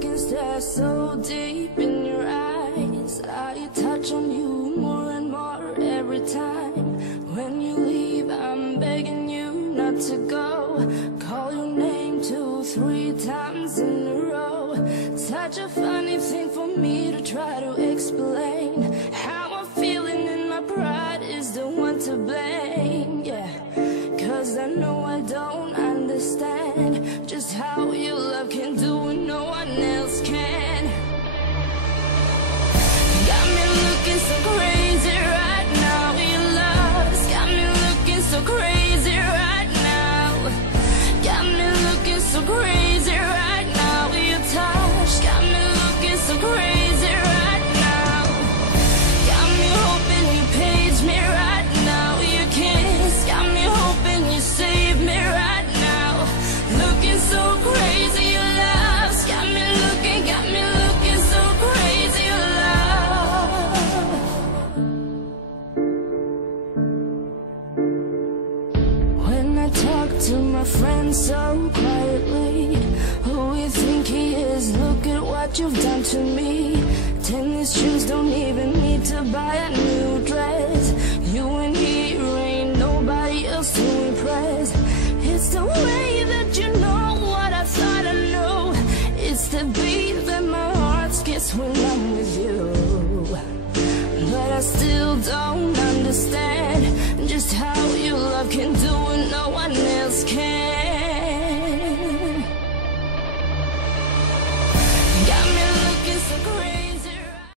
can stare so deep in your eyes. I touch on you more and more every time. When you leave, I'm begging you not to go. Call your name 2, 3 times in a row. Such a funny thing for me to try to explain. How I'm feeling and my pride is the one to blame. Yeah, 'cause I know I don't understand just how your love can do what no one else can. Got me looking so crazy right now. Your love's got me looking so crazy right now. Got me looking so crazy right now. Your touch got me looking so crazy right now. Got me hoping you page me right now. Your kiss got me hoping you save me right now. Looking so crazy, your love's got me looking so crazy, your love. When I talk to my friends so quietly, who you think he is? Look at what you've done to me. Tennis shoes, don't even need to buy a new dress.